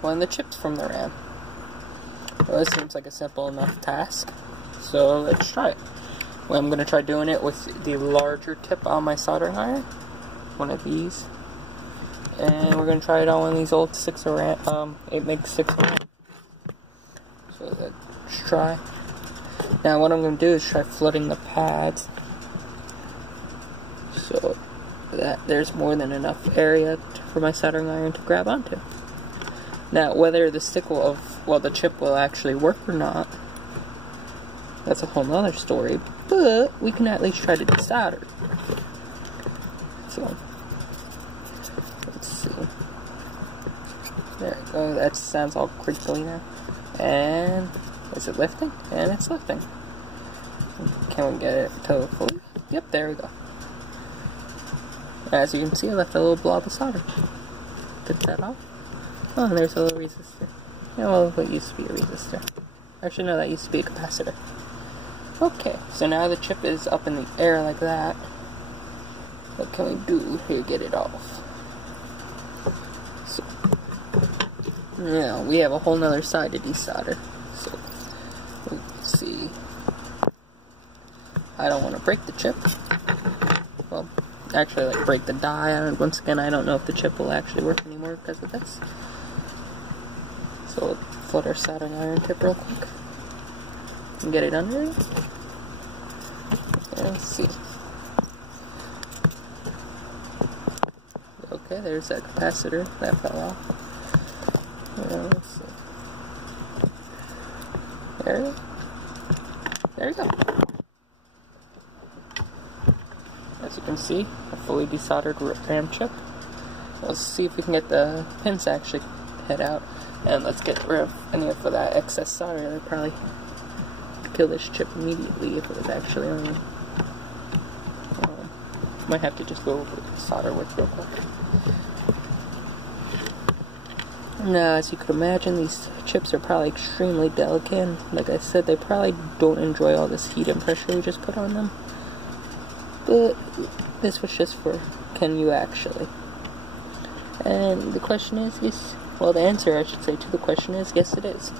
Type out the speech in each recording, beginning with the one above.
one of the chips from the RAM. Well, this seems like a simple enough task, so let's try it. Well, I'm going to try doing it with the larger tip on my soldering iron, one of these, and we're going to try it on one of these old 8 meg 6 RAM. So let's try. Now what I'm going to do is try flooding the pads so that there's more than enough area for my soldering iron to grab onto. Now, whether the the chip will actually work or not, that's a whole nother story, but we can at least try to desolder. So, let's see. There we go, that sounds all crinkly now. And, is it lifting? And it's lifting. Can we get it to fully? Yep, there we go. As you can see, I left a little blob of solder. Get that off. Oh, and there's a little resistor. Yeah, well, what used to be a resistor. Actually, no, that used to be a capacitor. Okay, so now the chip is up in the air like that. What can we do here to get it off? So, now, we have a whole nother side to desolder. So, let's see. I don't want to break the chip. Well, actually, like, break the die. And once again, I don't know if the chip will actually work anymore because of this. So we'll flood our soldering iron tip real quick and get it under it. And let's see. Okay, there's that capacitor that fell off. And let's see. There you go. As you can see, a fully desoldered RAM chip. Let's see if we can get the pins to actually head out. And let's get rid of any of that excess solder. That would probably kill this chip immediately if it was actually on. Might have to just go over the solder with real quick. Now, as you could imagine, these chips are probably extremely delicate. And like I said, they probably don't enjoy all this heat and pressure we just put on them. But this was just for, can you actually? And the question is, well, the answer, I should say, to the question is, yes, it is.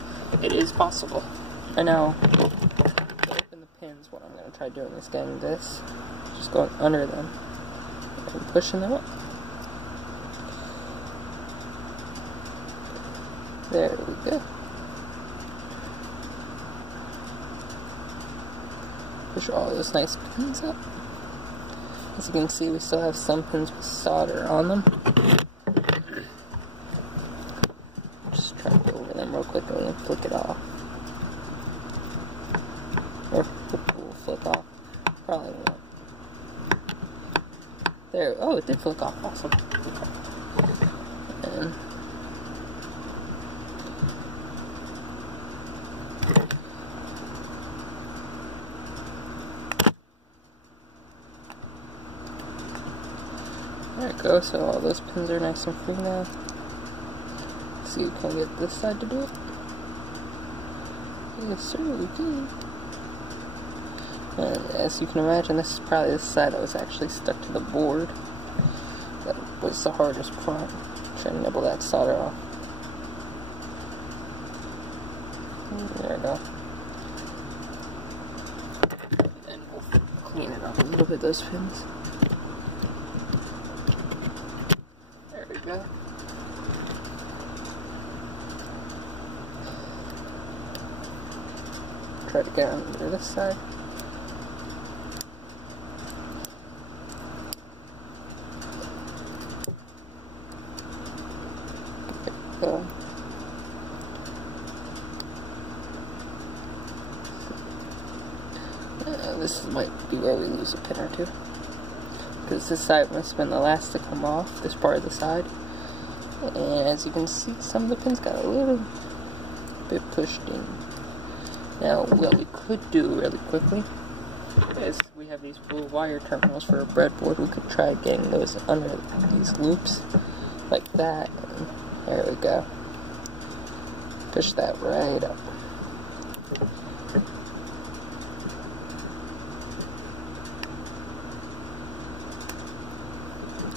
It is possible. And now, to open the pins, what I'm going to try doing is getting this, just going under them, and pushing them up. There we go. Push all those nice pins up. As you can see, we still have some pins with solder on them. Just try to go over them real quickly and flick it off. Or we'll flick off. Probably won't. There. Oh, it did flick off. Awesome. Okay. And there we go, so all those pins are nice and free now. Let's see if we can get this side to do it. Yes, sir, we can. And as you can imagine, this is probably the side that was actually stuck to the board. That was the hardest part, trying to nibble that solder off. There we go. And we'll clean it up a little bit, those pins. There we go. Try to get under this side. There we go. This might be where we lose a pin or two. Because this side must have been the last to come off, this part of the side. And as you can see, some of the pins got a little bit pushed in. Now, what we could do really quickly is we have these blue wire terminals for a breadboard. We could try getting those under these loops, like that. And there we go. Push that right up.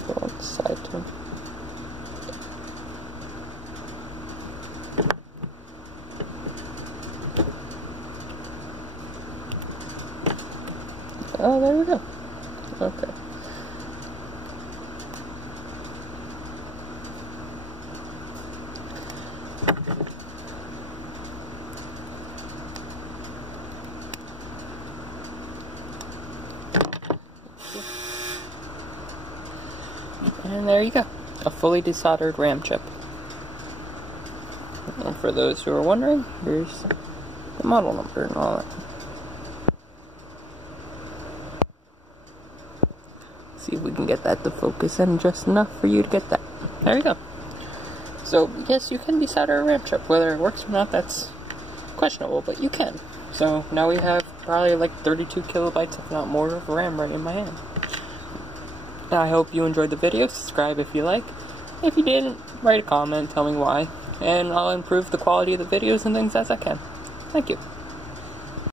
Go on the side to him. Oh, there we go. Okay. And there you go. A fully desoldered RAM chip. And for those who are wondering, here's the model number and all that. See if we can get that to focus in just enough for you to get that. There you go. So, yes, you can desolder a RAM chip. Whether it works or not, that's questionable, but you can. So, now we have probably like 32 kilobytes, if not more, of RAM right in my hand. I hope you enjoyed the video. Subscribe if you like. If you didn't, write a comment, tell me why, and I'll improve the quality of the videos and things as I can. Thank you.